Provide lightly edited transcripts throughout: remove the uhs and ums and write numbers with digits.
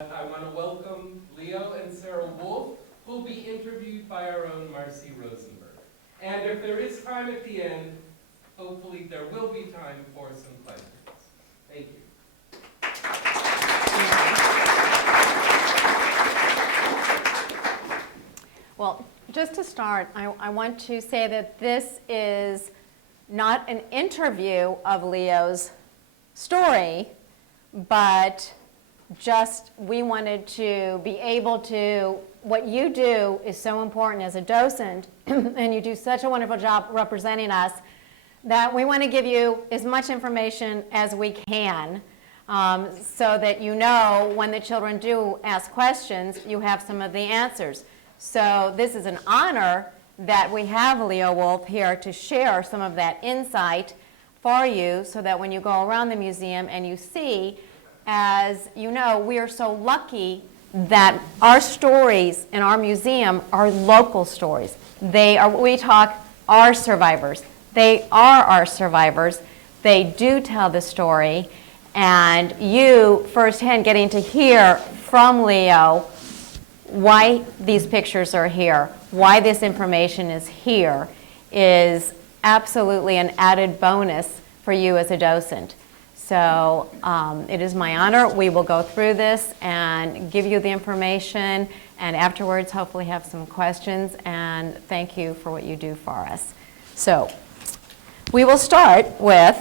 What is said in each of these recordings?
I want to welcome Leo and Sarah Wolf, who will be interviewed by our own Marci Rosenberg. And if there is time at the end, hopefully there will be time for some questions. Thank you. Well, just to start, I want to say that this is not an interview of Leo's story, but just we wanted to be able to, what you do is so important as a docent, and you do such a wonderful job representing us, that we want to give you as much information as we can, so that you know when the children do ask questions, you have some of the answers. So this is an honor that we have Leo Wolf here to share some of that insight for you, so that when you go around the museum and you see, as you know, we are so lucky that our stories in our museum are local stories. They are, we talk, our survivors. They are our survivors. They do tell the story, and you firsthand getting to hear from Leo why these pictures are here, why this information is here, is absolutely an added bonus for you as a docent. So it is my honor. We will go through this and give you the information, and afterwards hopefully have some questions, and thank you for what you do for us. So we will start with,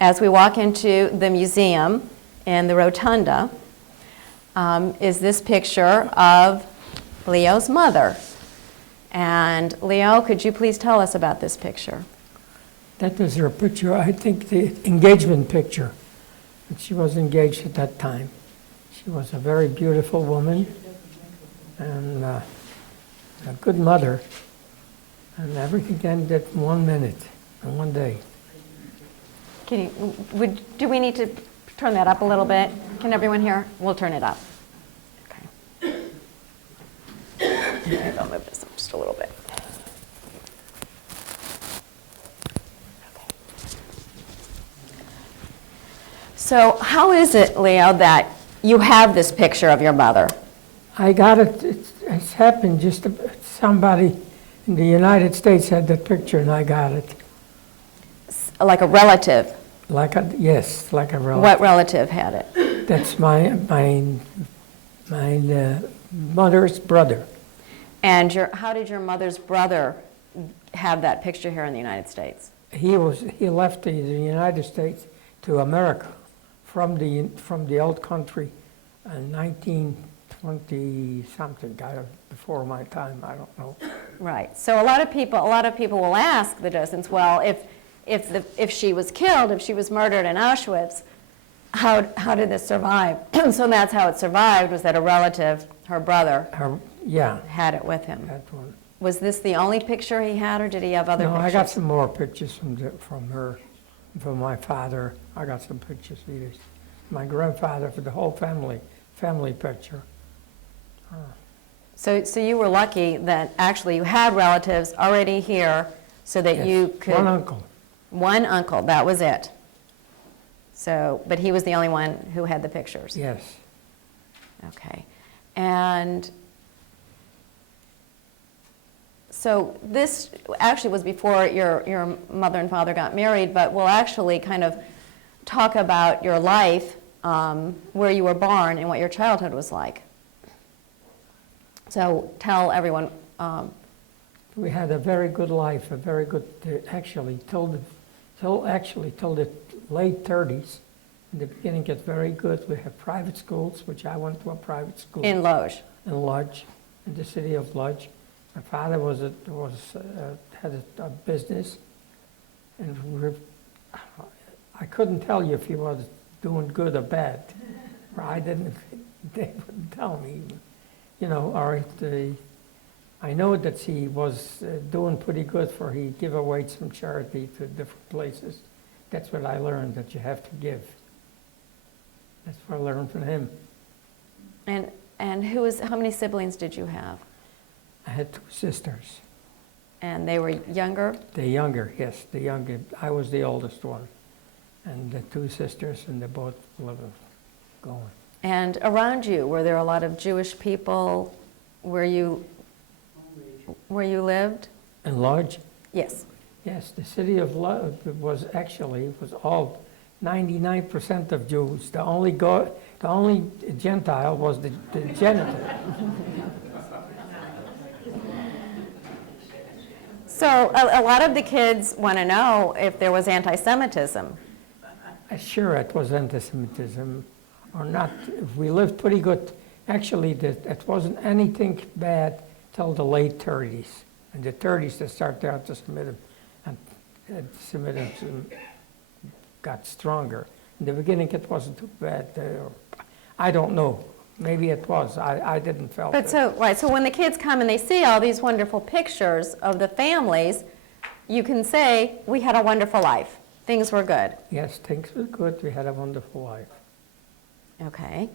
as we walk into the museum in the rotunda, is this picture of Leo's mother. And Leo, could you please tell us about this picture? That was her picture, I think the engagement picture. She was engaged at that time. She was a very beautiful woman and a good mother. And everything ended in 1 minute and 1 day. Can you, do we need to turn that up a little bit? Can everyone hear? We'll turn it up. Okay. Maybe I'll move this up just a little bit. So how is it, Leo, that you have this picture of your mother? I got it, it's happened just, somebody in the United States had that picture and I got it. Like a relative? Yes, like a relative. What relative had it? That's my mother's brother. And how did your mother's brother have that picture here in the United States? He left the United States to America from the old country in 1920 something, before my time, I don't know. Right. So a lot of people will ask the docents, well, if she was killed, if she was murdered in Auschwitz, how did this survive? So that's how it survived, was that a relative, her brother, had it with him. That one. Was this the only picture he had, or did he have other pictures? No, I got some more pictures from her, from my father. I got some pictures. My grandfather, for the whole family picture. So you were lucky that actually you had relatives already here, so that Yes. you could. One uncle. One uncle, that was it. So, but he was the only one who had the pictures. Yes. Okay. And so this actually was before your mother and father got married, but we'll actually kind of talk about your life, where you were born and what your childhood was like. So tell everyone. We had a very good life, a very good, actually, till the late 30s. In the beginning, it very good. We had private schools, which I went to a private school. In Loews. In Lodge, in the city of Lodge. My father had a business, and I couldn't tell you if he was doing good or bad. They wouldn't tell me, I know that he was doing pretty good, for he give away some charity to different places. That's what I learned, that you have to give. That's what I learned from him. And how many siblings did you have? I had 2 sisters. And they were younger? The younger, yes, the younger. I was the oldest one. and the two sisters, and they both live going. And around you, were there a lot of Jewish people where you lived? And Lodge? Yes. Yes, the city of Lodge was all 99% of Jews. The only Gentile was the janitor. So a lot of the kids want to know if there was anti-Semitism. Sure, it was anti-Semitism or not. We lived pretty good. Actually, it wasn't anything bad till the late 30s. In the 30s, they started anti-Semitism, and anti-Semitism got stronger. In the beginning, it wasn't too bad. I don't know. Maybe it was. I didn't feel it. So when the kids come and they see all these wonderful pictures of the families, you can say, we had a wonderful life. Things were good. Yes, things were good. We had a wonderful life. Okay.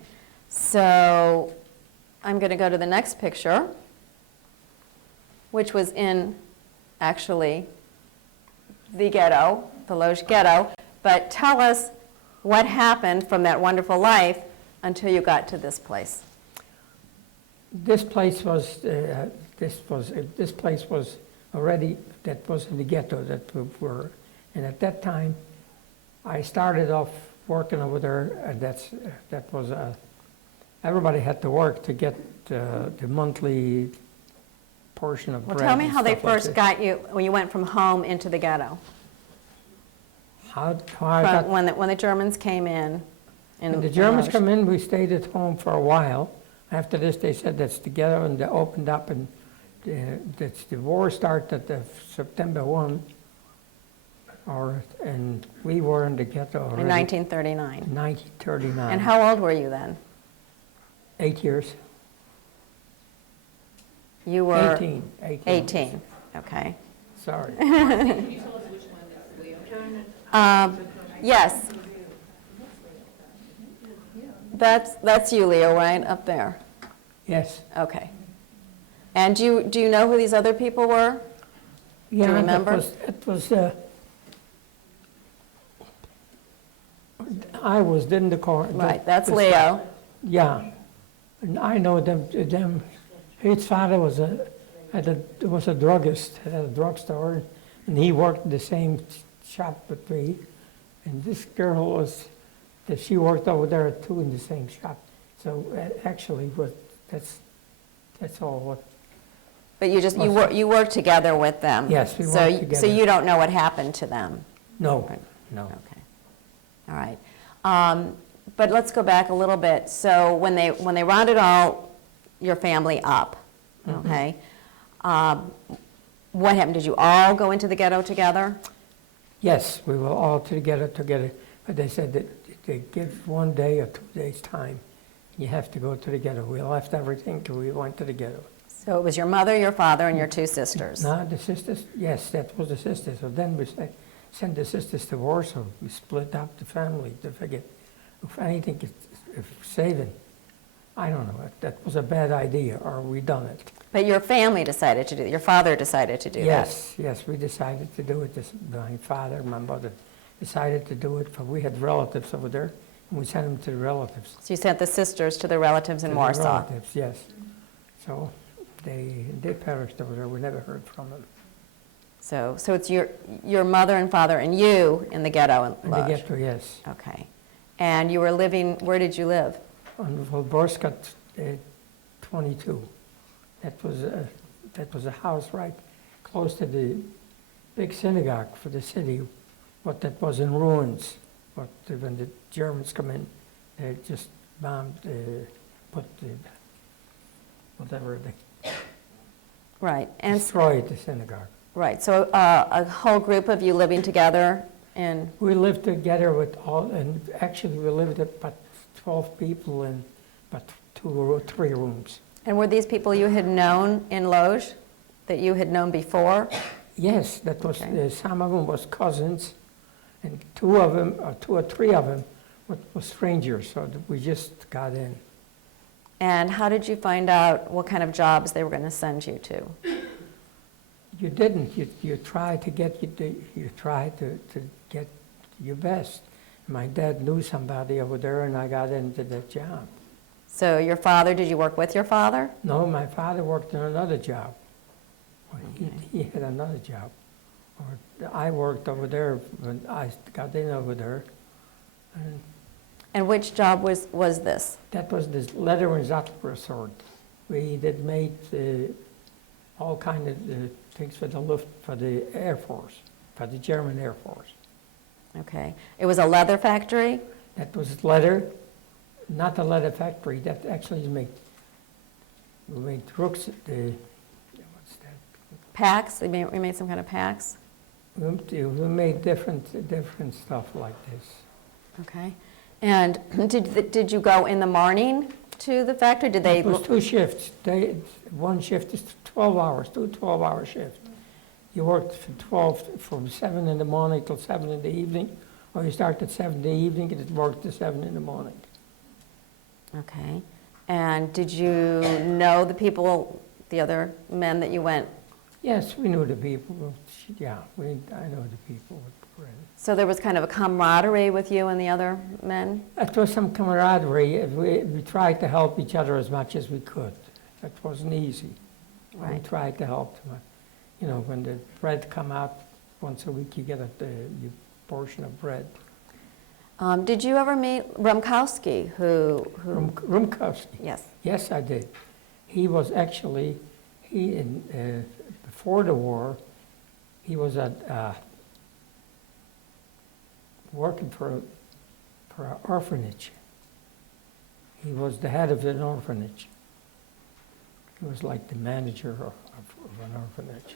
So I'm going to go to the next picture, which was in, actually, the ghetto, the Loews ghetto. But tell us what happened from that wonderful life until you got to this place. This place was already, that was in the ghetto that we were, and at that time, I started off working over there, and that was everybody had to work to get the monthly portion of bread. Well, tell me and how they stuff like first that. got you when you went from home into the ghetto. How I got, When the Germans came in. when the Germans come in, we stayed at home for a while. After this, they said that's the ghetto, and they opened up, and the war started September 1, and we were in the ghetto already. In 1939. 1939. And how old were you then? 8 years. You were 18. 18. Okay. Sorry. Yes. That's you, Leo, right up there. Yes. Okay. And do you know who these other people were? Yeah, remember? It was I was in the car. Right, that's Leo. Yeah, and I know them. His father was a druggist at a drugstore, and he worked in the same shop with me. And this girl she worked over there too in the same shop. So actually, that's all. What? But you work together with them. Yes, we worked together. So you don't know what happened to them. No, Right. no. Okay. All right. But let's go back a little bit. So when they rounded all your family up, okay, what happened? Did you all go into the ghetto together? Yes, we were all together, but they said that they give 1 day or 2 days time. You have to go to the ghetto. We left everything till we went to the ghetto. So it was your mother, your father, and your two sisters. No, the sisters, yes, that was the sisters. So then we sent the sisters to Warsaw. We split up the family to figure if anything if saving. I don't know, that was a bad idea, or we done it. But your family decided to do it. Your father decided to do that. Yes, we decided to do it. My father, my mother decided to do it, but we had relatives over there, and we sent them to the relatives. So you sent the sisters to the relatives in To the Warsaw. relatives, yes. So they perished over there. We never heard from them. So it's your mother and father and you in the ghetto in In the Loews. ghetto, yes. Okay. And you were living, where did you live? On Volborska 22. That was a house right close to the big synagogue for the city, but that was in ruins. But when the Germans come in, they just bombed, put whatever, they Right. And destroyed the synagogue. right. So a whole group of you living together in. We lived together with all, and actually we lived at about 12 people in about 2 or 3 rooms. And were these people you had known in Loews, that you had known before? Yes, that was, Okay. some of them was cousins, and 2 of them, or 2 or 3 of them, were strangers, so that we just got in. And how did you find out what kind of jobs they were going to send you to? You didn't. You tried to get to get your best. My dad knew somebody over there, and I got into that job. So your father, did you work with your father? No, my father worked in another job. Well, Okay. he had another job. Or I worked over there when I got in over there. And And which job was this? that was this leather and saddle resort. We did made all kind of things for the Air Force, for the German Air Force. Okay. It was a leather factory? That was leather, not a leather factory. That actually we made rooks. What's that? Packs? We made some kind of packs? We made different stuff like this. Okay. And did you go in the morning to the factory? Did they It was two shifts. One shift is 12 hours, 12-hour shifts. You worked from 7 in the morning till 7 in the evening, or you start at 7 in the evening and it worked to 7 in the morning. Okay. And did you know the people, the other men that you went? Yes, we knew the people. Yeah, I know the people. So there was kind of a camaraderie with you and the other men? It was some camaraderie. We tried to help each other as much as we could. That wasn't easy. We Right. tried to help them. You know, when the bread come out once a week, you get your portion of bread. Did you ever meet Rumkowski, who? Rumkowski. Yes. Yes, I did. He was actually, before the war, he was working for an orphanage. He was the head of an orphanage. He was like the manager of an orphanage.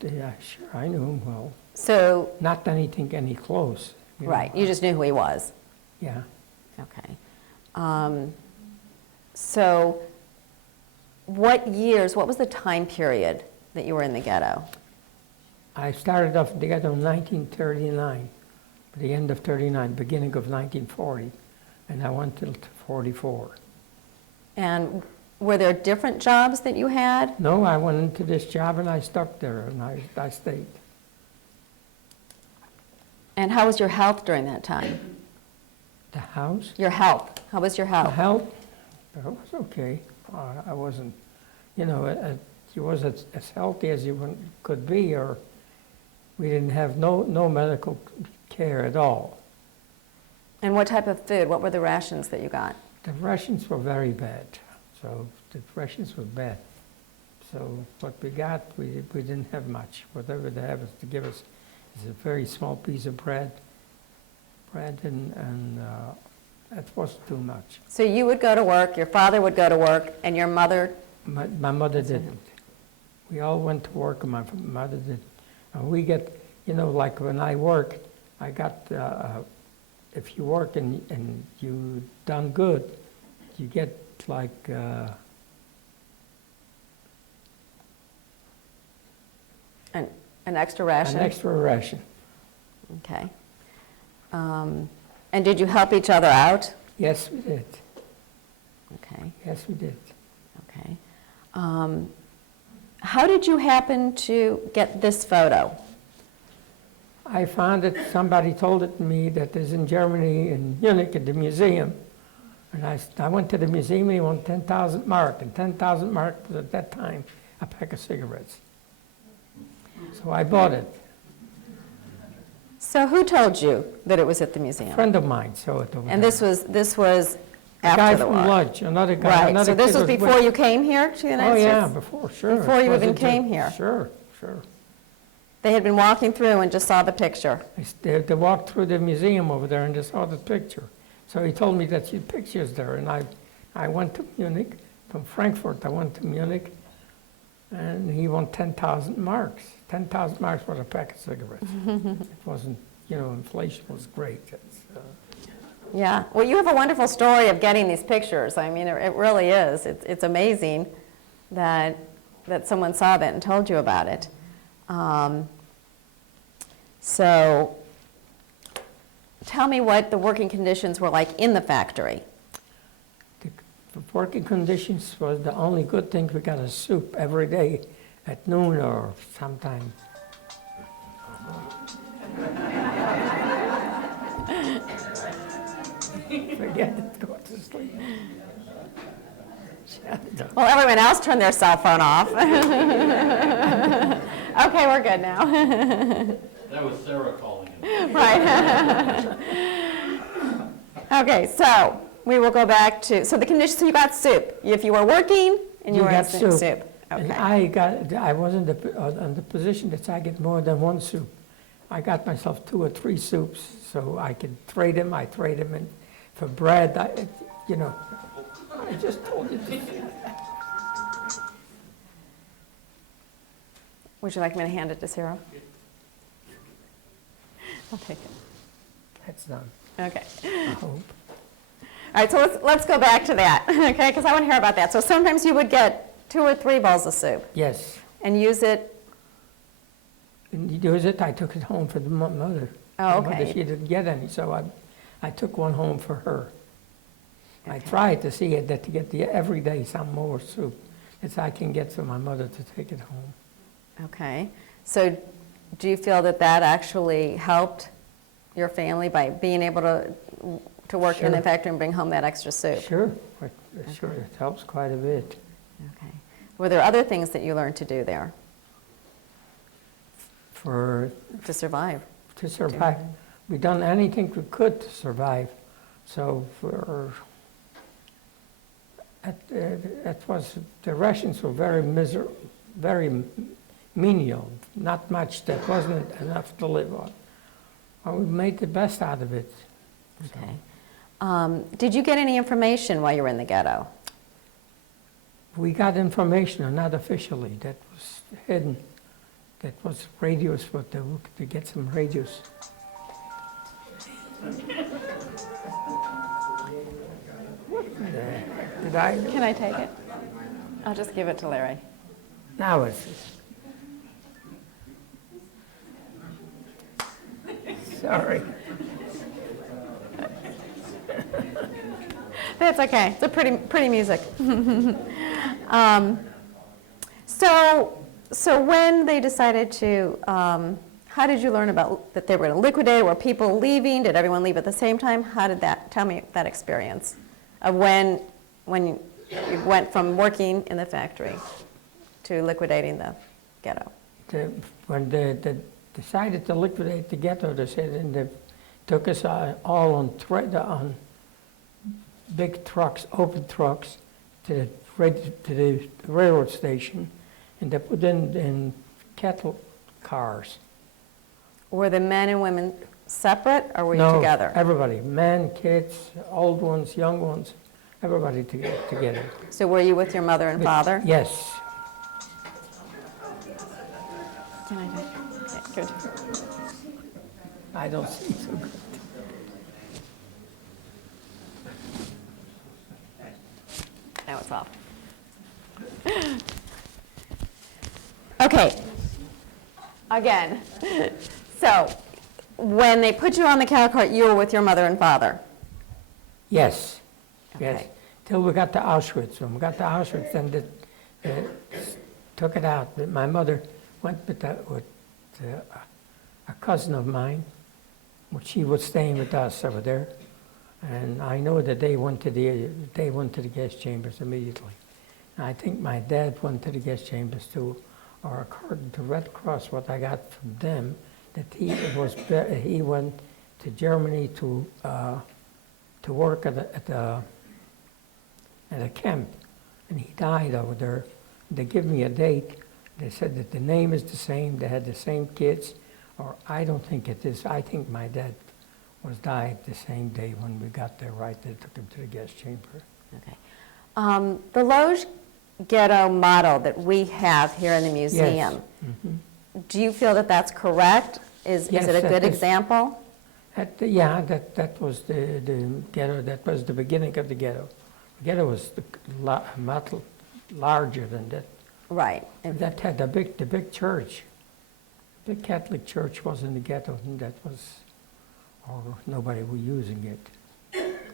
Yeah, sure, I knew him well. So, Not anything any close. right, you just knew who he was. Yeah. Okay. So, what was the time period that you were in the ghetto? I started off in the ghetto in 1939, the end of 39, beginning of 1940, and I went till 44. And were there different jobs that you had? No, I went into this job and I stuck there and I stayed. And how was your health during that time? The house? Your health. How was your The health? health? It was okay. I wasn't, you wasn't as healthy as you could be, or we didn't have no medical care at all. And what type of food? What were the rations that you got? The rations were very bad. So the rations were bad. So what we got, we didn't have much. Whatever they have to give us is a very small piece of bread, and that wasn't too much. So you would go to work, your father would go to work, and your mother? My mother didn't. We all went to work, and my mother didn't. And we get, like when I work, I got, if you work and you done good, you get like, An extra ration? an extra ration. Okay. And did you help each other out? Yes, we did. Okay, Yes, we did. okay. How did you happen to get this photo? I found it, somebody told it to me that is in Germany, in Munich, at the museum. And I went to the museum and he wanted 10,000 mark, and 10,000 mark was at that time a pack of cigarettes. So I bought it. So who told you that it was at the A museum? friend of mine saw it over And there. this was A guy after the from war? Lodge, another guy. Right, another so this kid was before with- you came here to the United Oh, States? yeah, before, sure. Before It you even wasn't came just- here? Sure, sure. They had been walking through and just saw the picture? They walked through the museum over there and they saw the picture. So he told me that your picture's there, and I went to Munich, from Frankfurt, I went to Munich, and he won 10,000 marks. 10,000 marks for a pack of cigarettes. It wasn't, inflation was great. Yeah, well, you have a wonderful story of getting these pictures. I mean, it really is. It's amazing that someone saw that and told you about it. So tell me what the working conditions were like in the factory. The working conditions was the only good thing. We got a soup every day at noon or sometime. Forget it, go to sleep. Shut it up. Well, everyone else turned their cell phone off. Okay, we're good now. That was Sarah calling him. Right. Okay, so we will go back to, so the condition, so you got soup. If you were working and you You were got in soup. soup. And Okay. I was in the position that I get more than one soup. I got myself 2 or 3 soups, so I could trade them. I trade them in for bread. You know, I just told you to. Would you like me to hand it to Sarah? I'll take it. That's done, Okay. I hope. All right, so let's go back to that, okay? Because I want to hear about that. So sometimes you would get 2 or 3 bowls of soup Yes. and use it. And you use it, I took it home for the mother. Oh, My mother, okay. she didn't get any, so I took one home for her. I Okay. tried to see it, that to get every day some more soup, that I can get for my mother to take it home. Okay. So do you feel that that actually helped your family by being able to work in the Sure. factory and bring home that extra soup? Sure, sure, it helps quite a bit. Okay. Were there other things that you learned to do there to survive? To survive. We done anything we could to survive. So the rations were very menial, not much, that wasn't enough to live on. Well, we made the best out of it. Okay. Did you get any information while you were in the ghetto? We got information, not officially, that was hidden. That was radios, but to get some radios. Did I? Can I take it? I'll just give it to Larry. Now it's. Sorry. That's okay. It's a pretty music. So when they decided to, how did you learn about that they were going to liquidate? Were people leaving? Did everyone leave at the same time? How did that? Tell me that experience of when you went from working in the factory to liquidating the ghetto. When they decided to liquidate the ghetto, they said, and they took us all on big trucks, open trucks, to the railroad station, and they put in cattle cars. Were the men and women separate, or were you No, together? everybody, men, kids, old ones, young ones, everybody together. So were you with your mother and father? Yes. Can I take it? Okay, good. I don't see so good. Now it's off. Okay. Again. So, when they put you on the cattle cart, you were with your mother and father? Yes, yes. Okay. Till we got to Auschwitz. When we got to Auschwitz, then they took it out. My mother went with a cousin of mine, which she was staying with us over there. And I know that they went to the gas chambers immediately. And I think my dad went to the gas chambers too, or according to Red Cross, what I got from them, that he went to Germany to work at a camp, and he died over there. They give me a date. They said that the name is the same. They had the same kids, or I don't think it is. I think my dad died the same day when we got there. Right, they took him to the gas chamber. Okay. The Loews ghetto model that we have here in the museum, Yes. Mm-hmm. do you feel that that's correct? Is Yes, it a that good is- example? That was the ghetto. That was the beginning of the ghetto. The ghetto was a lot larger than that. Right. And that had the big church. The Catholic church was in the ghetto, and that was, or nobody was using it.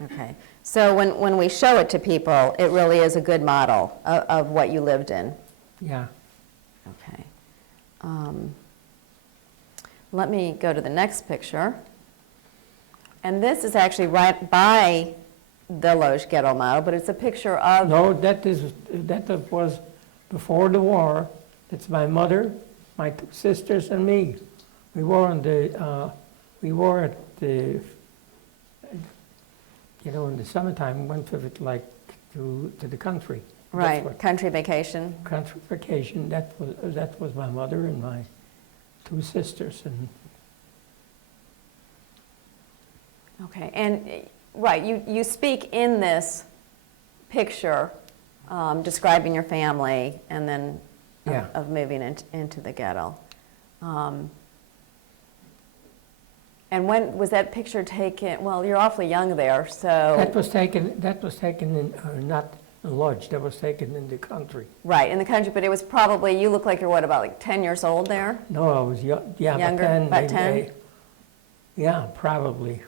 Okay. So when we show it to people, it really is a good model of what you lived in. Yeah. Okay. Let me go to the next picture. And this is actually right by the Loews ghetto model, but it's a picture of, No, that was before the war. It's my mother, my two sisters, and me. We wore at the, in the summertime, we went with it like to the country. That's right, what- country vacation. Country vacation. That was my mother and my two sisters, and Okay, and, right, you speak in this picture, describing your family and then Yeah. of moving into the ghetto. And when was that picture taken? Well, you're awfully young there, so. that was taken in, not in Lodge, that was taken in the country. Right, in the country, but it was probably, you look like you're what, about like 10 years old there? No, I was young, yeah, Younger, but then. about 10? Yeah, probably.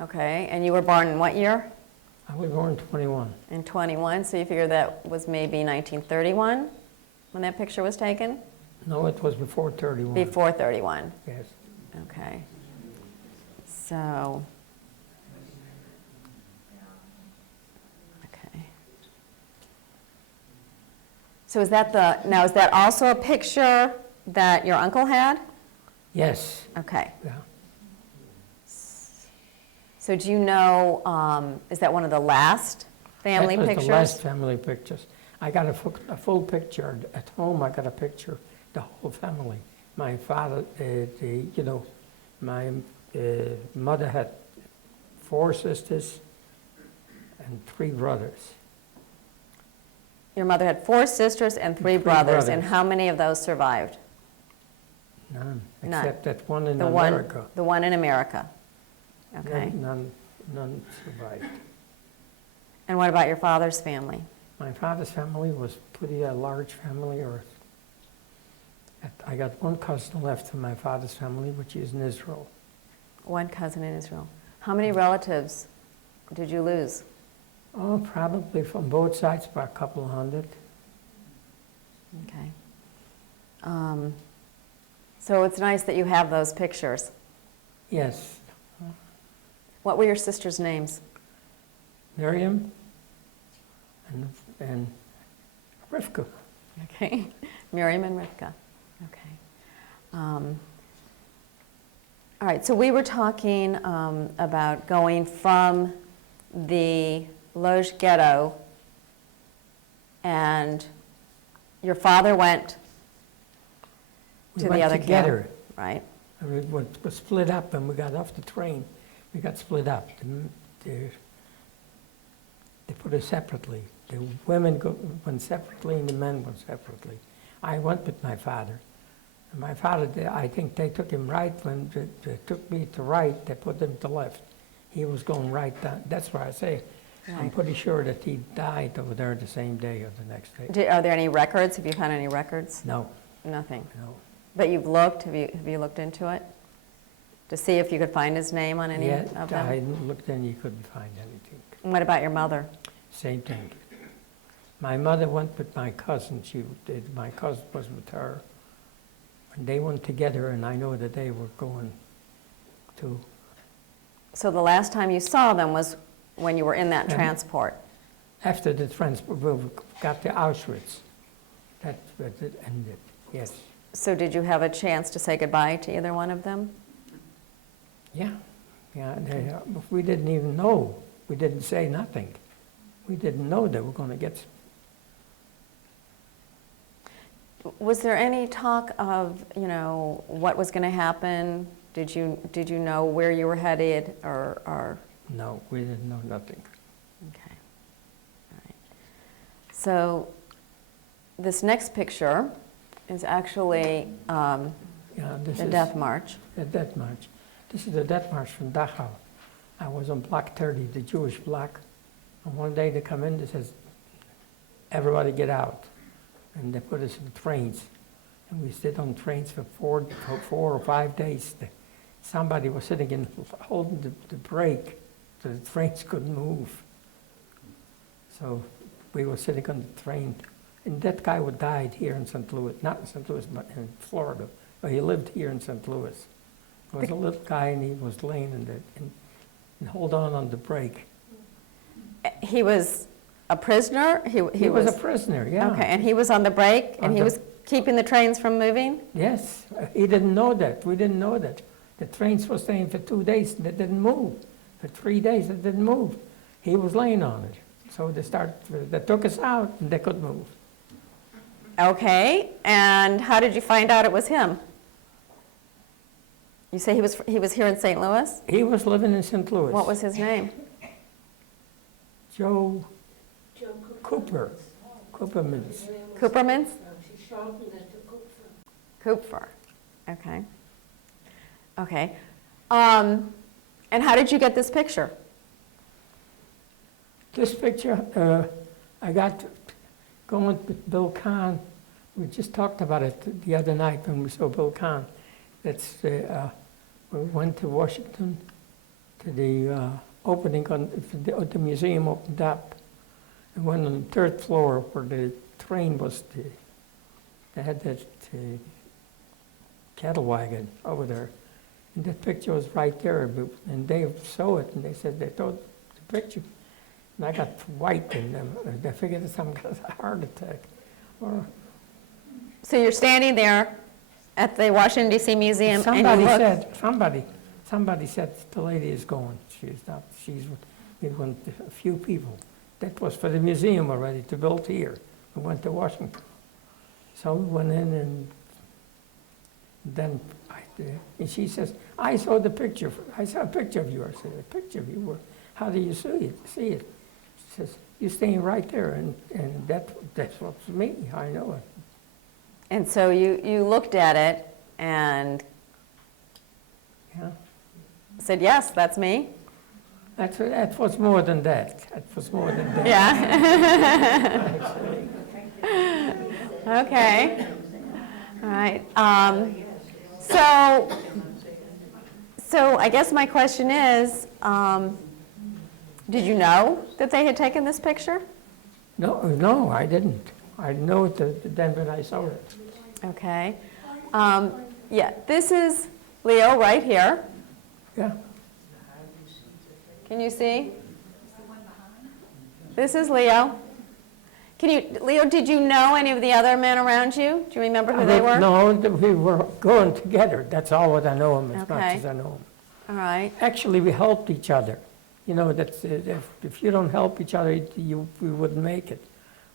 Okay, and you were born in what year? I was born 21. In 21, so you figure that was maybe 1931 when that picture was taken? No, it was before 31. Before 31, Yes. okay. So, okay. So is that now is that also a picture that your uncle had? Yes, Okay. yeah. So do you know, is that one of the last family That was pictures? the last family pictures. I got a full picture at home. I got a picture, the whole family. My father, my mother had 4 sisters and 3 brothers. Your mother had 4 sisters and 3 brothers, and how many of those survived? None, None. except that one in The America. The one in America. Okay. None survived. And what about your father's family? My father's family was pretty large family. I got 1 cousin left from my father's family, which is in Israel. 1 cousin in Israel. How many relatives did you lose? Oh, probably from both sides, about a couple of hundred. Okay. So it's nice that you have those pictures. Yes, What were your sisters' names? Miriam and Rivka. Okay. Miriam and Rivka. Okay. All right, so we were talking about going from the Loews ghetto, and your father went We to the went other together. camp, right? We were split up when we got off the train. We got split up. They put us separately. The women went separately and the men went separately. I went with my father. And my father, I think they took him right when they took me to right, they put him to left. He was going right down. That's why I say, I'm Right. pretty sure that he died over there the same day or the next day. Are there any records? Have you found any records? No, Nothing. no. But you've looked? Have you looked into it? To see if you could find his name on any Yeah, of them? I looked and you couldn't find anything. And what about your mother? Same thing. My mother went with my cousin. My cousin was with her. And they went together, and I know that they were going to. So the last time you saw them was when you were in that Yeah. transport? After the transport, we got to Auschwitz. That's where it ended, yes. So did you have a chance to say goodbye to either one of them? Yeah, we didn't even know. We didn't say nothing. We didn't know they were going to get. Was there any talk of, what was going to happen? Did you know where you were headed or? No, we didn't know nothing. Okay. All right. So this next picture is actually This the is Death March. the Death March. This is the Death March from Dachau. I was on block 30, the Jewish block. And one day they come in, they says, everybody get out. And they put us in trains. And we stayed on trains for 4 or 5 days. Somebody was sitting in, holding the brake so the trains couldn't move. So we were sitting on the train. And that guy who died here in St. Louis, not in St. Louis, but in Florida. But he lived here in St. Louis. He was a little guy and he was laying in and hold on the brake. He was a prisoner? He was a prisoner, yeah. Okay, and he was on the brake, and On he the- was keeping the trains from moving? Yes, he didn't know that. We didn't know that. The trains were staying for 2 days and they didn't move. For 3 days it didn't move. He was laying on it. So they took us out and they could move. Okay, and how did you find out it was him? You say he was here in St. Louis? He was living in St. Louis. What was his name? Joe Cooper. Coopermans. Coopermans? She shortened it to Cooper. Cooper. Okay. Okay. And how did you get this picture? This picture, I got going with Bill Kahn. We just talked about it the other night when we saw Bill Kahn. That's we went to Washington to the opening the museum opened up. And went on the 3rd floor where the train was. They had that cattle wagon over there. And that picture was right there. And they saw it and they said they thought the picture. And I got white and they figured that someone got a heart attack. Or So you're standing there at the Washington DC Museum and you look. somebody said the lady is going. She's not. She's with a few people. That was for the museum already to build here. We went to Washington. So we went in and then and she says, I saw the picture. I saw a picture of you. I said, a picture of you? How do you see it? She says, you're staying right there. And that's what's me. I know it. And so you looked at it and Yeah. said, yes, that's me. That was more than that. That was more than that. Yeah. Actually. Okay. All right. So I guess my question is, did you know that they had taken this picture? No, I didn't. I know it then when I saw it. Okay. Yeah, this is Leo right here. Yeah. Can you see? This is Leo. Leo, did you know any of the other men around you? Do you remember who they were? No, we were going together. That's all what I know him, as much Okay. as I know him. All right. Actually, we helped each other. You know, that's, if you don't help each other, we wouldn't make it.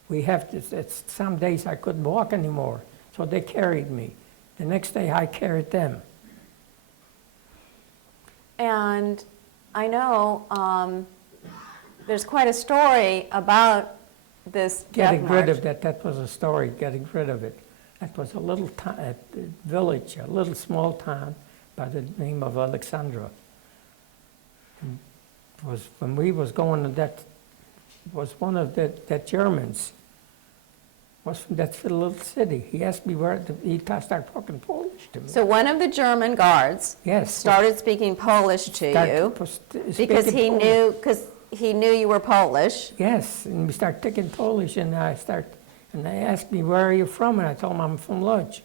We have to, some days I couldn't walk anymore, so they carried me. The next day I carried them. And I know there's quite a story about this death Getting rid march. of that was a story, getting rid of it. That was a little village, a little small town by the name of Alexandra. And it was when we was going to that, was one of the Germans, was from that little city. He asked me he started talking Polish to me. So one of the German guards Yes. started speaking Polish to you because he knew you were Polish. Yes, and we start taking Polish, and they asked me, where are you from? And I told him I'm from Lodz.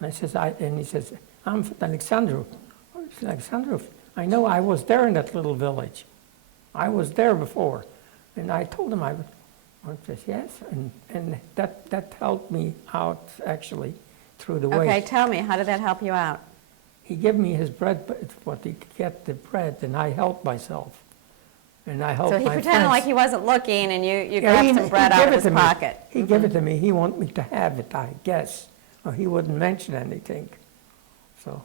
And he says, I'm from Alexandrov. Oh, it's Alexandrov. I know, I was there in that little village. I was there before. And I told him I says, yes, and that helped me out, actually, through the way. Okay, tell me, how did that help you out? He gave me his bread, what he could get the bread, and I helped myself. And I helped So my he friends. pretended like he wasn't looking, and you Yeah, grabbed some bread out gave of it his to me. pocket. He gave it to me. He wanted me to have it, I guess. Or he wouldn't mention anything. So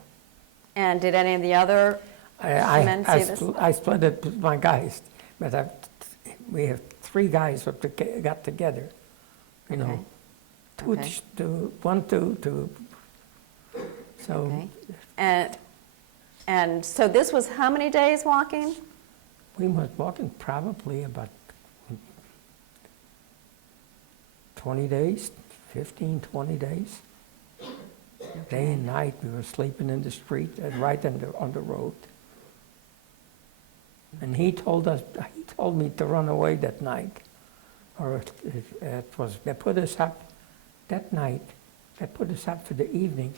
And did any of the other men see this? I split it with my guys, but we have 3 guys that got together. You know, Okay. two. So Okay. And so this was how many days walking? we was walking probably about 20 days, 15, 20 days. Day and night, we were sleeping in the street, right on the road. And he told me to run away that night. Or they put us up that night, they put us up for the evening.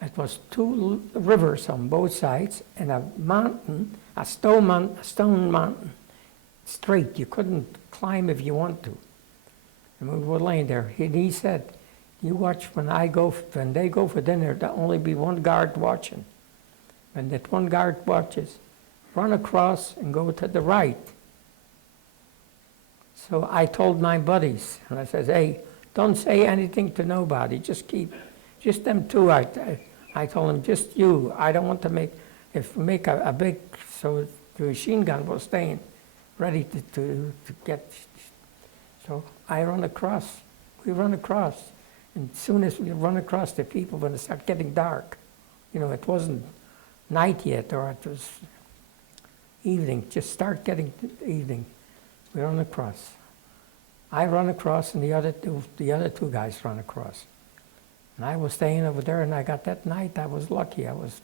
It was two rivers on both sides and a mountain, a stone mountain, straight. You couldn't climb if you want to. And we were laying there. He said, "You watch when they go for dinner, there'll only be one guard watching. When that one guard watches, run across and go to the right." So I told my buddies, and I said, "Hey, don't say anything to nobody. Just them two." I told them, "Just you. I don't want to make a big." So the machine gun was staying ready to get. So I run across. We run across, and as soon as we run across the people, when it started getting dark, it wasn't night yet, or it was evening. Just start getting evening. We run across. I run across, and the other two guys run across. And I was staying over there, and I got that night. I was lucky. I was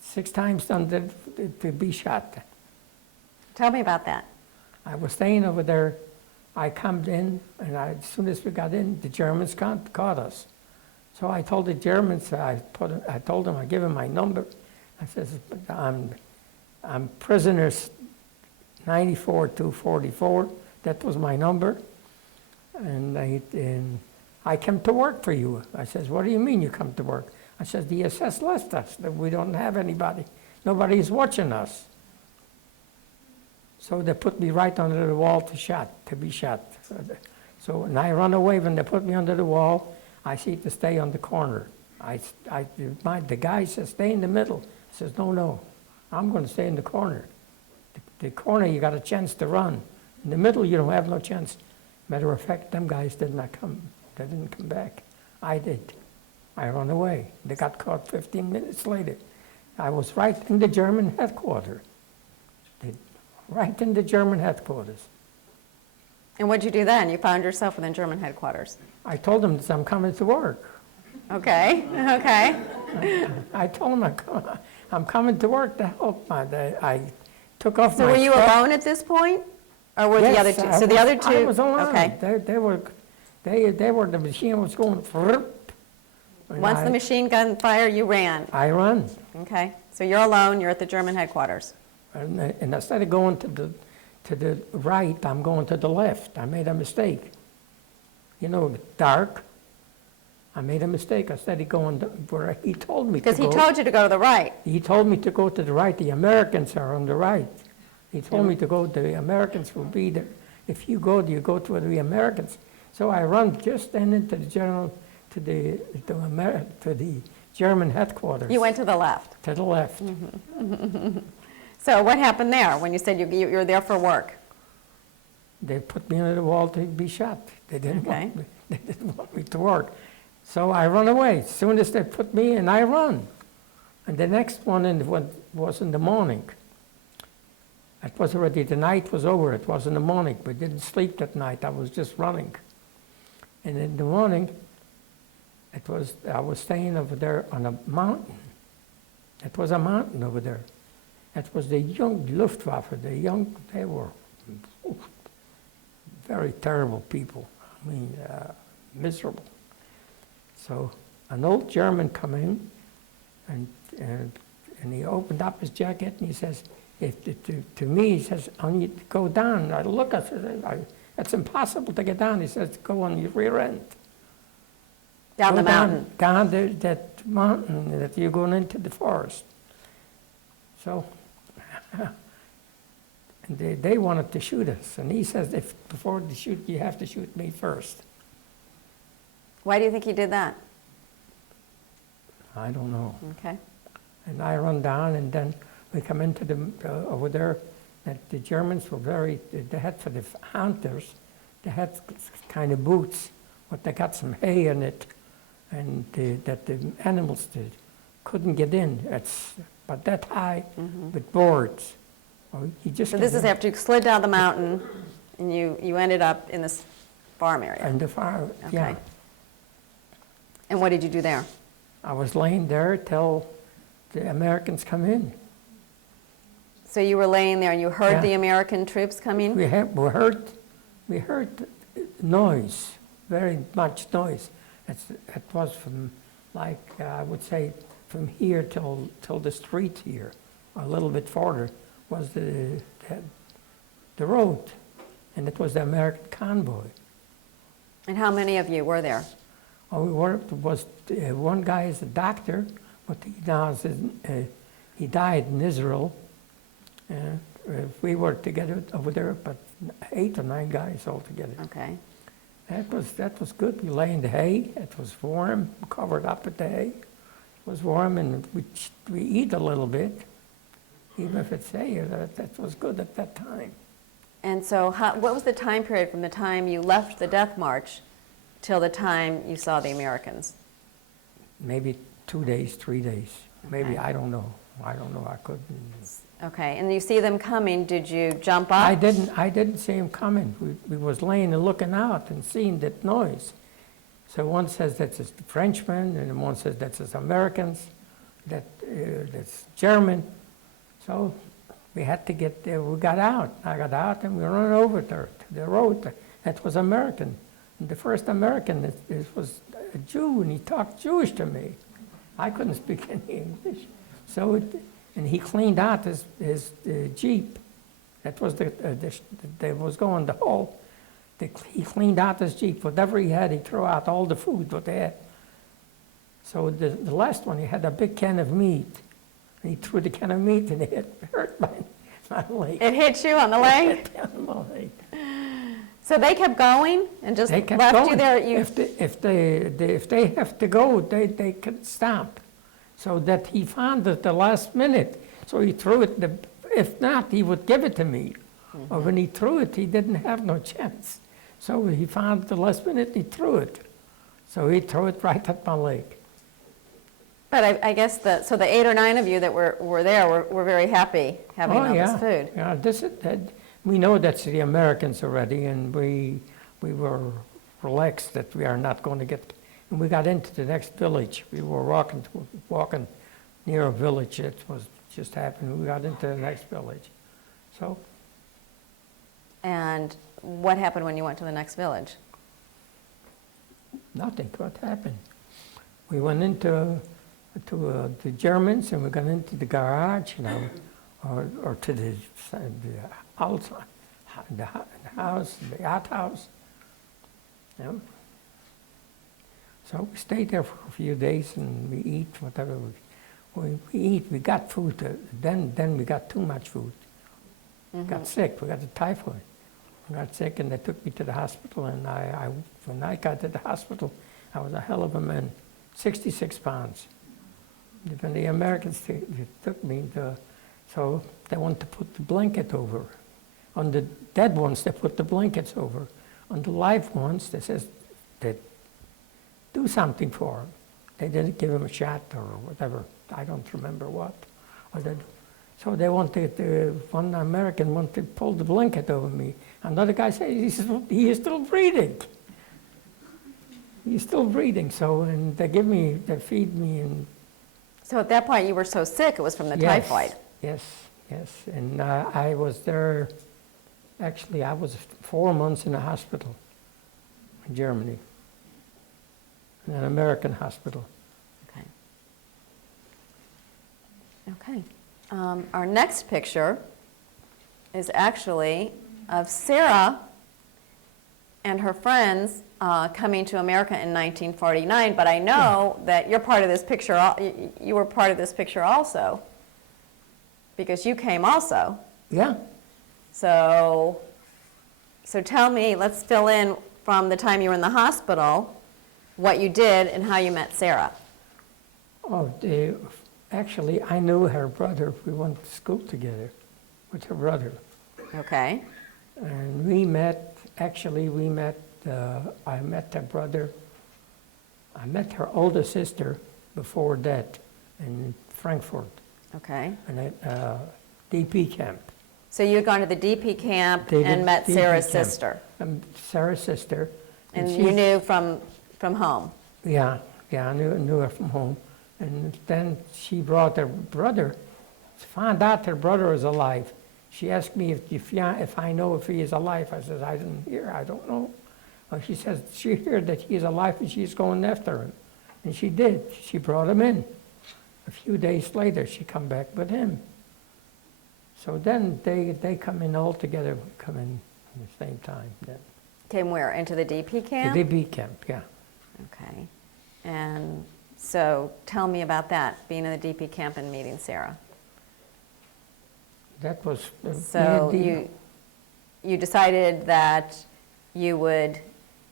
6 times done to be shot. Tell me about that. I was staying over there. I come in, and as soon as we got in, the Germans caught us. So I told the Germans, I told them, I give them my number. I says, I'm prisoners 94-244. That was my number. And I came to work for you. I says, "What do you mean you come to work?" I says, "The SS left us. That we don't have anybody. Nobody's watching us." So they put me right under the wall to be shot. So and I run away. When they put me under the wall, I see to stay on the corner. The guy says, "Stay in the middle." I says, No, I'm going to stay in the corner. The corner, you got a chance to run. In the middle, you don't have no chance. Matter of fact, them guys did not come. They didn't come back. I did. I ran away. They got caught 15 minutes later. I was right in the German headquarters. Right in the German headquarters. And what'd you do then? You found yourself in the German headquarters. I told them that I'm coming to work. Okay, okay. I told them I'm coming to work to help. I took off So my were you cap. alone at this point? Or were the Yes, other two? I So the was- other two? I was alone. Okay. They were, the machine was going, and Once the machine gun fire, you ran. I run. Okay. So you're alone, you're at the German headquarters. And instead of going to the right, I'm going to the left. I made a mistake. Dark. I made a mistake. Instead of going where he told me to go. Because he told you to go to the right. He told me to go to the right. The Americans are on the right. He told me to go. The Americans will be there. If you go to the Americans. So I run just then into the German headquarters. You went to the left. To the left. So what happened there when you said you were there for work? They put me under the wall to be shot. They didn't Okay. want me. They didn't want me to work. So I run away. As soon as they put me in, I run. And the next one was in the morning. It was already, the night was over. It was in the morning. We didn't sleep that night. I was just running. And in the morning, I was staying over there on a mountain. It was a mountain over there. It was the young Luftwaffe. They were very terrible people. I mean, miserable. So an old German come in, and he opened up his jacket, and he says, to me, he says, "I need to go down." I look, I said, "It's impossible to get down." He says, "Go on your rear end." Down Go the mountain. Down that mountain that you're going into the forest. So and they wanted to shoot us. And he says, before they shoot, you have to shoot me first. Why do you think he did that? I don't know. Okay. And I run down, and then we come into over there, that the Germans were they had for the hunters, they had kind of boots, but they got some hay in it, and that the animals couldn't get in. It's about that high with boards. You just So this is after you slid down the mountain and you ended up in this farm area. And the fire, Okay. yeah. And what did you do there? I was laying there till the Americans come in. So you were laying there and you heard Yeah. the American troops coming? We heard noise, very much noise. It was from like I would say from here till the street here, a little bit farther, was the road, and it was the American convoy. And how many of you were there? Oh, one guy is a doctor, but he died in Israel. We were together over there, but 8 or 9 guys altogether. Okay. That was good. We lay in the hay. It was warm, covered up with the hay. It was warm, and we eat a little bit, even if it's hay. That was good at that time. And so what was the time period from the time you left the death march till the time you saw the Americans? Maybe 2 days, 3 days. Maybe, Okay. I don't know. I couldn't. Okay, and you see them coming, did you jump up? I didn't see him coming. We was laying and looking out and seeing that noise. So one says that's a Frenchman, and one says that's Americans, that's German. So we had to get there. We got out. I got out, and we ran over to the road. That was American. And the first American was a Jew, and he talked Jewish to me. I couldn't speak any English. So and he cleaned out his Jeep. That was they was going the whole. He cleaned out his Jeep. Whatever he had, he threw out all the food what they had. So the last one, he had a big can of meat. And he threw the can of meat, and it hurt my leg. It hit you on the leg? On my leg. So they kept going and just They kept left going. you there? If they have to go, they can stop. So that he found it the last minute. So he threw it. If not, he would give it to me. Or when he threw it, he didn't have no chance. So he found it the last minute, he threw it. So he threw it right at my leg. But I guess so the 8 or 9 of you that were there were very happy having all this food. Yeah, we know that's the Americans already, and we were relaxed that we are not going to get. And we got into the next village. We were walking near a village that was just happened. We got into the next village. So. And what happened when you went to the next village? Nothing. What happened? We went into the Germans, and we got into the garage, or to the outside, the house, the outhouse. Yeah. So we stayed there for a few days, and we eat whatever we eat. We got food. Then we got too much food. Got sick. We got the typhoid. I got sick, and they took me to the hospital. And when I got to the hospital, I was a hell of a man, 66 pounds. When the Americans took me, so they wanted to put the blanket over. On the dead ones, they put the blankets over. On the live ones, they says they do something for them. They didn't give him a shot or whatever. I don't remember what. So they wanted, one American wanted to pull the blanket over me. Another guy said, he is still breathing. He's still breathing. So, and they feed me. And So at that point, you were so sick, it was from the typhoid. Yes. And I was there, actually, I was 4 months in a hospital in Germany, in an American hospital. Okay. Our next picture is actually of Sarah and her friends coming to America in 1949, but I know that you're part of this picture, you were part of this picture also, because you came also. Yeah. So tell me, let's fill in from the time you were in the hospital, what you did and how you met Sarah. Actually, I knew her brother. We went to school together with her brother. Okay. And I met her brother. I met her older sister before that in Frankfurt. Okay. And at DP camp. So you had gone to the DP camp and met DP Sarah's camp. sister. Sarah's sister. And you knew from home. Yeah, I knew her from home. And then she brought her brother, found out her brother was alive. She asked me if I know if he is alive. I said, I don't know. She says she heard that he is alive and she's going after him. And she did. She brought him in. A few days later, she come back with him. So then they come in all together, come in at the same time. Then. Came where? Into the DP camp? The DB camp, yeah. Okay. And so tell me about that, being in the DP camp and meeting Sarah. That was... So you decided that you would,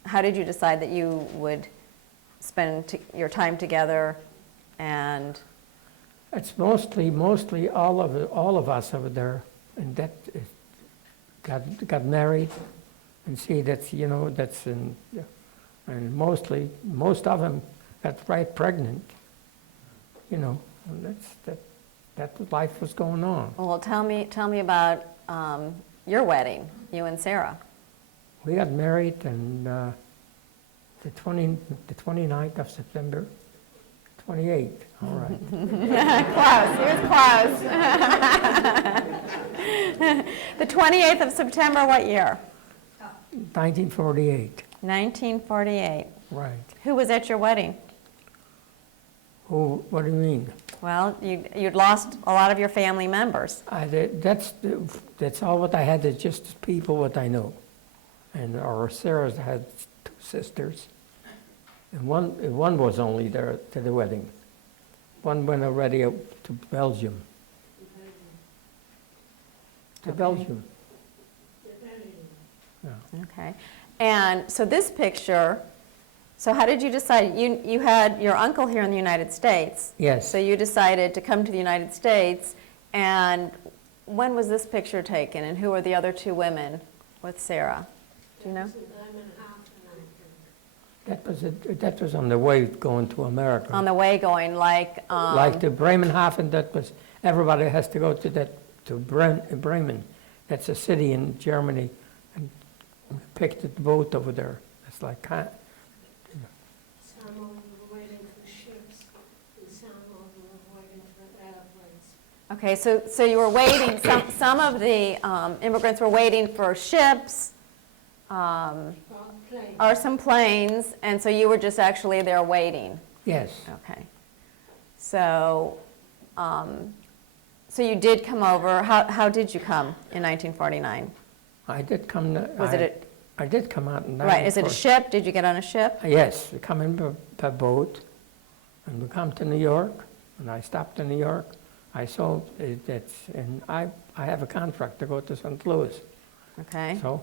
how did you decide that you would spend your time together and... It's mostly all of us over there, and that got married, and see that's in, and most of them got right pregnant, and that's what life was going on. Well, tell me about your wedding, you and Sarah. We got married and the 29th of September. 28, all right. Close, he was close. The 28th of September, what year? 1948, 1948. right. Who was at your wedding? Who, what do you mean? Well, you'd lost a lot of your family members. That's all what I had, is just people what I know. And our Sarah's had 2 sisters. And one was only there to the wedding. One went already out to Belgium. To Belgium. Yeah. Okay. And so this picture, so how did you decide? You had your uncle here in the United States. Yes. So you decided to come to the United States. And when was this picture taken? And who were the other 2 women with Sarah? Do you know? That was on the way going to America. On the way going, like to Bremenhaven, that was, everybody has to go to Bremen. That's a city in Germany, and we picked the boat over there. It's like, Some of them were waiting for ships, and some of them were waiting for airplanes. okay, so you were waiting. Some of the immigrants were waiting for ships. Planes. Or some planes, and so you were just actually there waiting. yes, Okay. So, so you did come over. How did you come in 1949? I did come. I did come out in Right. Is it a ship? Did you get on a ship? Yes, we come in by boat, and we come to New York, and I stopped in New York. I saw and I have a contract to go to St. Louis. Okay. So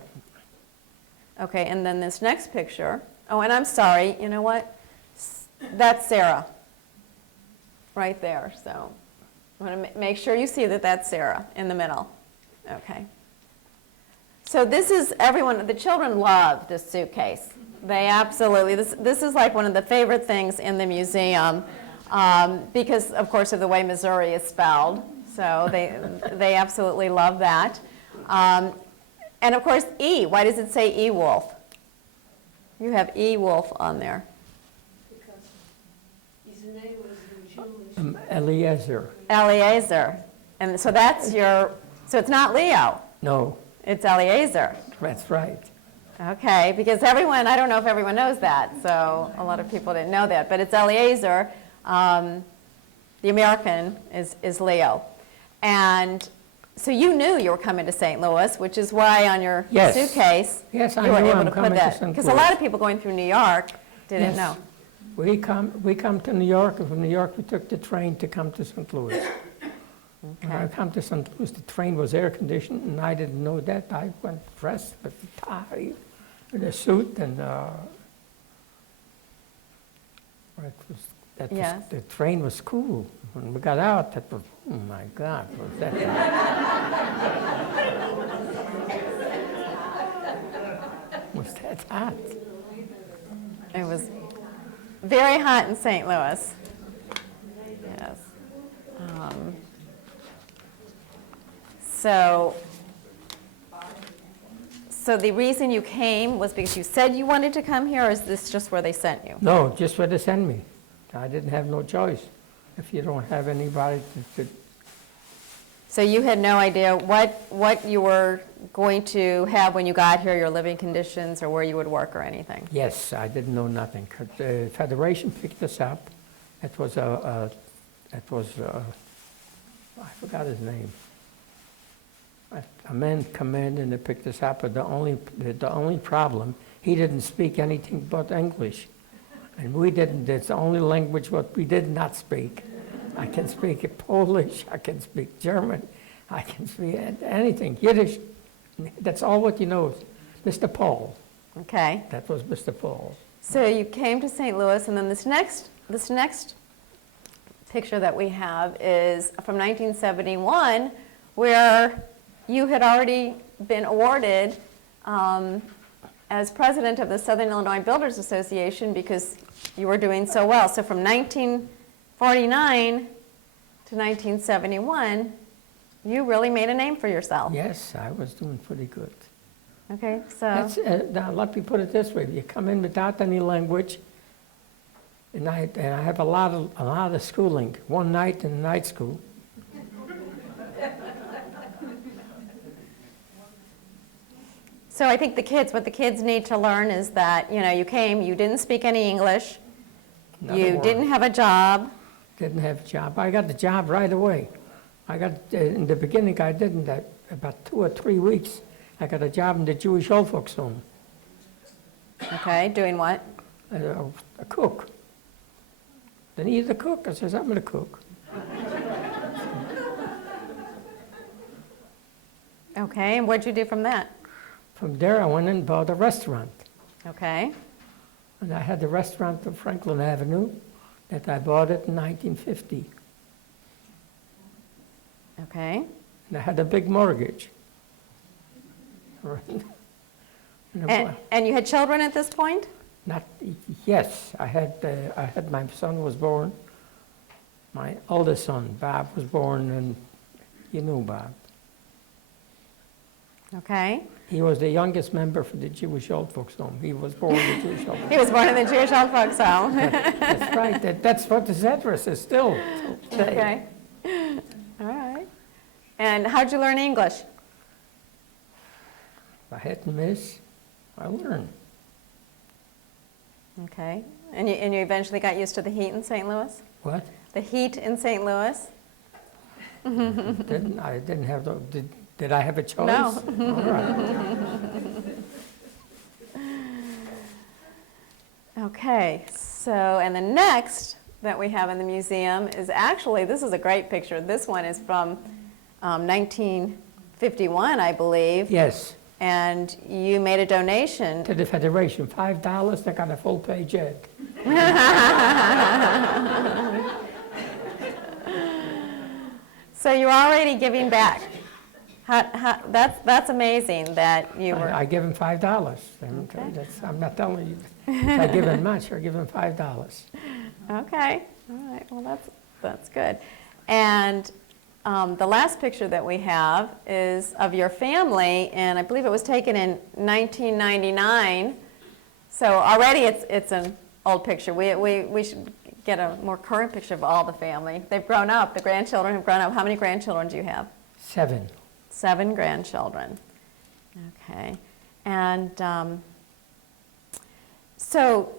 Okay, and then this next picture. Oh, and I'm sorry, you know what? That's Sarah, right there. So I want to make sure you see that that's Sarah in the middle. Okay. So this is everyone, the children love this suitcase. They absolutely, this is like one of the favorite things in the museum because, of course, of the way Missouri is spelled. So they absolutely love that. And of course, E. Why does it say E. Wolf? You have E. Wolf on there. Because his name was in Jewish. Eliezer. Eliezer. And so that's your, so it's not Leo, No, it's Eliezer. that's right. Okay, because everyone, I don't know if everyone knows that, so a lot of people didn't know that, but it's Eliezer. The American is Leo. And so you knew you were coming to St. Louis, which is why on your Yes. suitcase Yes, I you were knew able I'm to put coming to that. St. Because a Louis. lot of people going through New York didn't Yes. know. We come to New York, and from New York we took the train to come to St. Louis. When I come to St. Louis, the train was air conditioned, and I didn't know that. I went dressed with a tie, with a suit, and Yes. the train was cool. When we got out, that was, oh my God, was that? Was that hot? It was very hot in St. Louis. Yes. So the reason you came was because you said you wanted to come here, or is this just where they sent you? No, just where they send me. I didn't have no choice. If you don't have anybody to So you had no idea what you were going to have when you got here, your living conditions or where you would work or anything? Yes, I didn't know nothing. 'Cause the Federation picked us up. It was I forgot his name. A man come in and they picked us up, but the only problem, he didn't speak anything but English. And we didn't, it's the only language what we did not speak. I can speak Polish, I can speak German, I can speak anything, Yiddish. That's all what you know. Mr. Paul, Okay. that was Mr. Paul. So you came to St. Louis, and then this next picture that we have is from 1971, where you had already been awarded as president of the Southern Illinois Builders Association because you were doing so well. So from 1949 to 1971, you really made a name for yourself. Yes, I was doing pretty good. Okay, so That's, now let me put it this way: you come in without any language, and I have a lot of schooling. One night in night school. so I think what the kids need to learn is that, you came, you didn't speak any English, Not a you word. didn't have a job. Didn't have a job. I got the job right away. I got in the beginning. I didn't. About 2 or 3 weeks, I got a job in the Jewish old folks home. Okay, doing what? A cook. They needed a cook. I says, I'm going to cook. Okay, and what'd you do from that? From there, I went and bought a restaurant. Okay, And I had the restaurant on Franklin Avenue that I bought it in 1950. okay. And I had a big mortgage. And you had children at this point? Not, yes, I had my son was born. My oldest son, Bob, was born, and you knew Bob. Okay. He was the youngest member for the Jewish old folks home. He was born in the Jewish old folks. He was born in the Jewish old folks home. That's right. That's what this address is still today. Okay. All right. And how'd you learn English? If I hit and miss, I learned. Okay. And you eventually got used to the heat in St. Louis? What? The heat in St. Louis? I didn't have the. Did I have a choice? No. All right. Okay, so, and the next that we have in the museum is actually, this is a great picture. This one is from 1951, I believe. Yes, And you made a donation. to the Federation, $5. They got a full-page ad. So you're already giving back. That's amazing that you were. I give him $5. And I'm not telling you if I give him much. I give him $5. Okay, all right, well, that's good. And the last picture that we have is of your family, and I believe it was taken in 1999. So already it's an old picture. We should get a more current picture of all the family. They've grown up, the grandchildren have grown up. How many grandchildren do you have? 7. 7 grandchildren. Okay. And so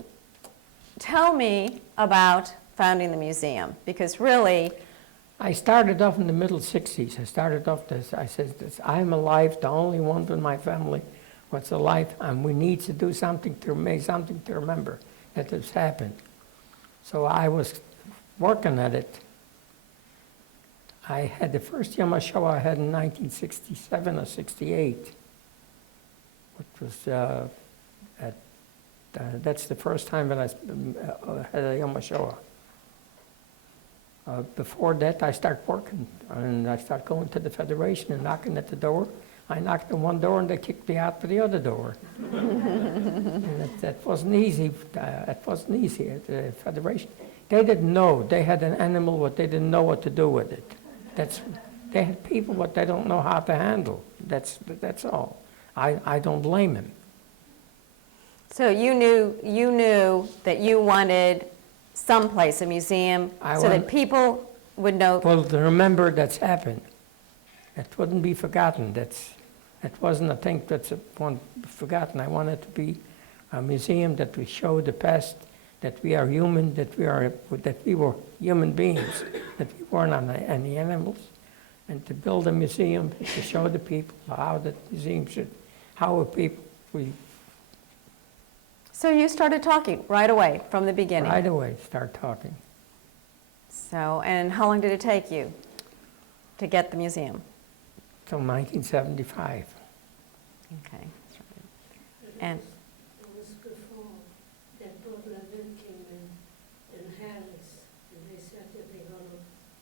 tell me about founding the museum, because really, I started off in the middle 60s. I started off I said, I'm alive, the only one in my family what's alive, and we need to do something to make something to remember that this happened. So I was working at it. I had the first Yom HaShoah I had in 1967 or 68, which was that's the first time that I had a Yom HaShoah. Before that, I started working, and I started going to the Federation and knocking at the door. I knocked on one door, and they kicked me out for the other door. And that wasn't easy. That wasn't easy at the Federation. They didn't know. They had an animal, but they didn't know what to do with it. They had people, but they don't know how to handle. That's all. I don't blame them. so you knew that you wanted someplace, a museum, so that people would know. Well, to remember that's happened. It wouldn't be forgotten. It wasn't a thing that's forgotten. I want it to be a museum that we show the past, that we are human, that we were human beings, that we weren't any animals, and to build a museum to show the people how the museum we So you started talking right away from the beginning? right away start talking. So, and how long did it take you to get the museum? Till 1975. Okay. And It was before that Liquidating came in Harris, and they said that they're gonna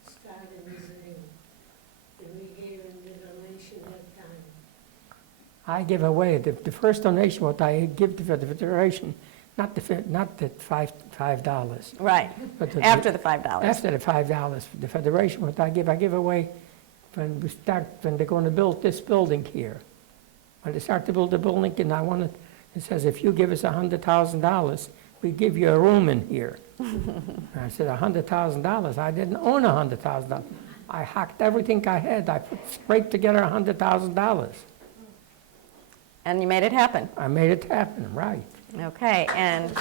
start a museum. And we gave them the donation that time. I give away, the first donation, what I give to the Federation, not the $5. right, But after the $5. After the $5, the Federation, what I give away when they're going to build this building here. When they start to build the building, and it says, if you give us $100,000, we give you a room in here. And I said, $100,000? I didn't own $100,000. I hacked everything I had. I scraped together $100,000. And you made it happen. I made it happen, right. Okay, and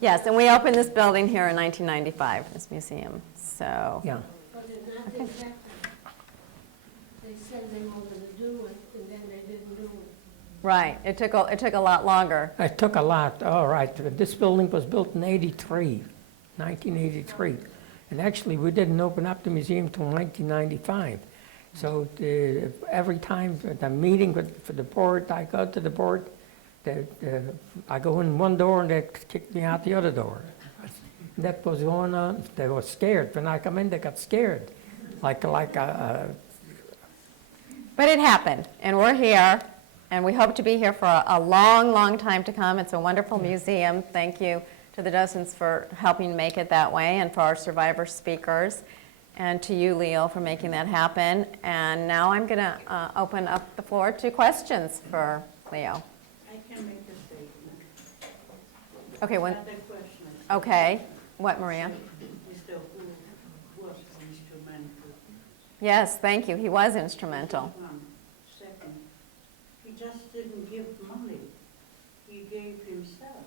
yes, and we opened this building here in 1995, this museum, so. Yeah. But then nothing happened. They said they were gonna do it, and then they didn't do it. Right, it took a lot longer. It took a lot, all right. This building was built in 1983. And actually, we didn't open up the museum until 1995. So every time for the meeting for the board, I go to the board, I go in one door and they kick me out the other door. That was going on. They were scared. When I come in, they got scared. But it happened, and we're here, and we hope to be here for a long, long time to come. It's a wonderful museum. Thank you to the docents for helping make it that way, and for our survivor speakers, and to you, Leo, for making that happen. And now I'm going to open up the floor to questions for Leo. I can make a statement. Okay, Another question. okay. What, Maria? Mr. Who was instrumental. Yes, thank you. He was instrumental. Second, he just didn't give money. He gave himself.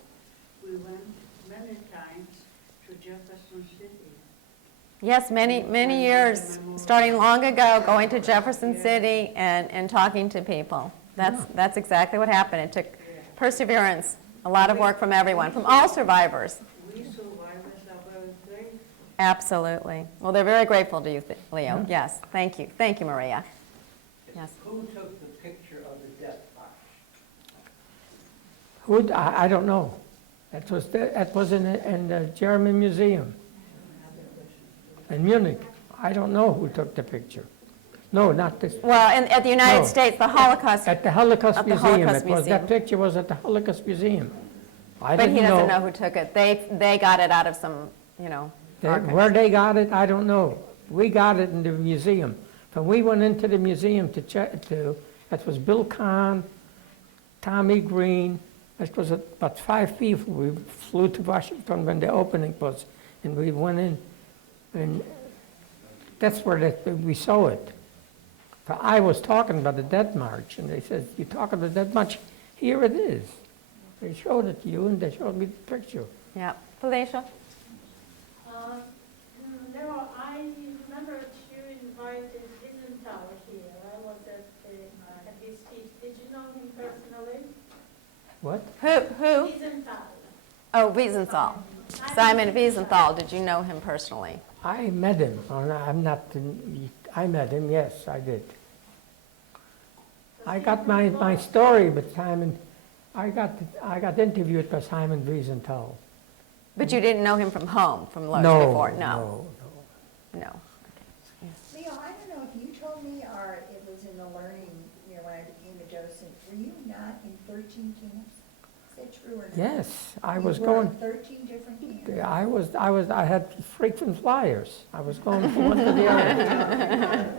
We went many times to Jefferson City. Yes, many years, starting long ago, going to Jefferson City and talking to people. That's exactly what happened. It took perseverance, a lot of work from everyone, from all survivors. We survivors are very grateful. Absolutely. Well, they're very grateful to you, Leo. Yes, thank you. Thank you, Maria. Yes. Who took the picture of the death box? I don't know. That was in the German Museum in Munich. I don't know who took the picture. No, not this. Well, at the United No. States, the Holocaust, At the Holocaust At the Museum. Holocaust Museum. That picture was at the Holocaust Museum. I but didn't he doesn't know who took it. They got it out of some, archives. Where they got it, I don't know. We got it in the museum. When we went into the museum to check, that was Bill Kahn, Tommy Green. It was about 5 people. We flew to Washington when the opening was, and we went in, and that's where we saw it. So I was talking about the Death March, and they said, "You talking about the Death March? Here it is." They showed it to you, and they showed me the picture. Yeah. Felicia? No, I remember you invited Wiesenthal here. I was at his speech. Did you know him personally? What? Who? Wiesenthal. Oh, Wiesenthal. Simon Wiesenthal. Did you know him personally? I met him. I met him, yes, I did. I got my story with Simon. I got interviewed by Simon Wiesenthal. But you didn't know him from home, from Loews No, before? no. No. Leo, I don't know if you told me or it was in the learning, when I became a docent. Were you not in 13 camps? Is that true or not? Yes, I You was were going. in 13 different camps? I had frequent flyers. I was going from one to the other.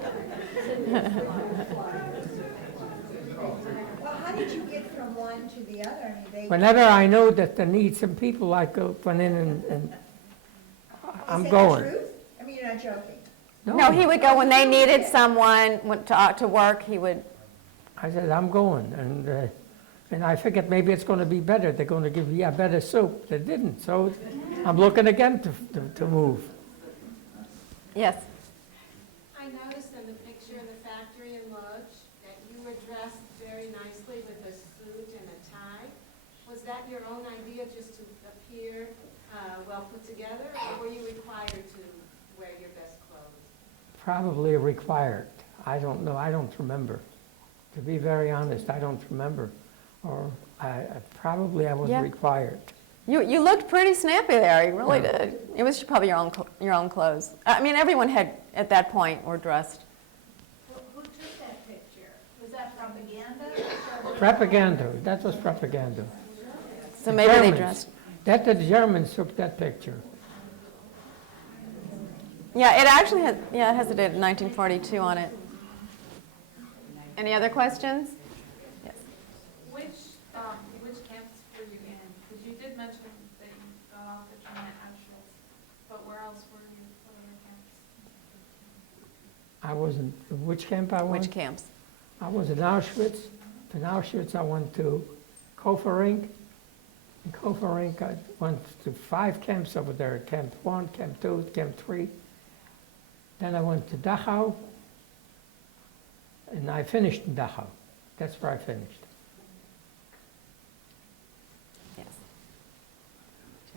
Well, how did you get from one to the other? I mean, they. Whenever I know that they need some people, I went in and I'm going. Is that the truth? not joking. No, he would go when they needed someone to work, he would, I said, I'm going, and I figured maybe it's going to be better. They're going to give me a better soup. They didn't, so I'm looking again to move. yes. I noticed in the picture in the factory in Loews that you were dressed very nicely with a suit and a tie. Was that your own idea, just to appear well put together, or were you required to wear your best clothes? Probably required. I don't know. I don't remember. To be very honest, I don't remember. Or probably I was Yeah. required. You looked pretty snappy there, you really Yeah. did. It was probably your own clothes. I mean, everyone had, at that point, were dressed. Who took that picture? Was that propaganda? Propaganda. That was propaganda. So The maybe they Germans. dressed. The Germans took that picture. Yeah, it actually has, yeah, it has the date of 1942 on it. Any other questions? Yes. Which camps were you in? Because you did mention that you got off the train at Auschwitz, but where else were you? What other camps? I was in, which camp I went? Which camps? I was in Auschwitz. In Auschwitz, I went to Kofering. In Kofering, I went to 5 camps over there, Camp 1, Camp 2, Camp 3. Then I went to Dachau, and I finished in Dachau. That's where I finished. Yes.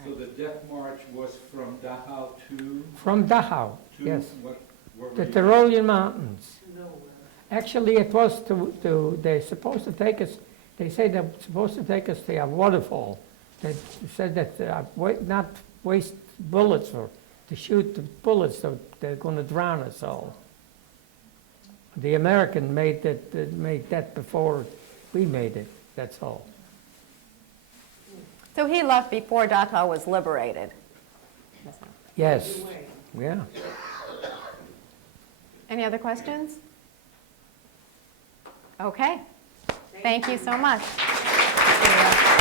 So the death march was from Dachau to? From Dachau, yes. Where were The you? Tyrolean Mountains. Nowhere. Actually, it was they're supposed to take us, they say they're supposed to take us to a waterfall. They said that not waste bullets or to shoot the bullets, so they're going to drown us all. The American made that before we made it, that's all. So he left before Dachau was liberated. Yes, yeah. Any other questions? Okay. Thank you so much. See ya.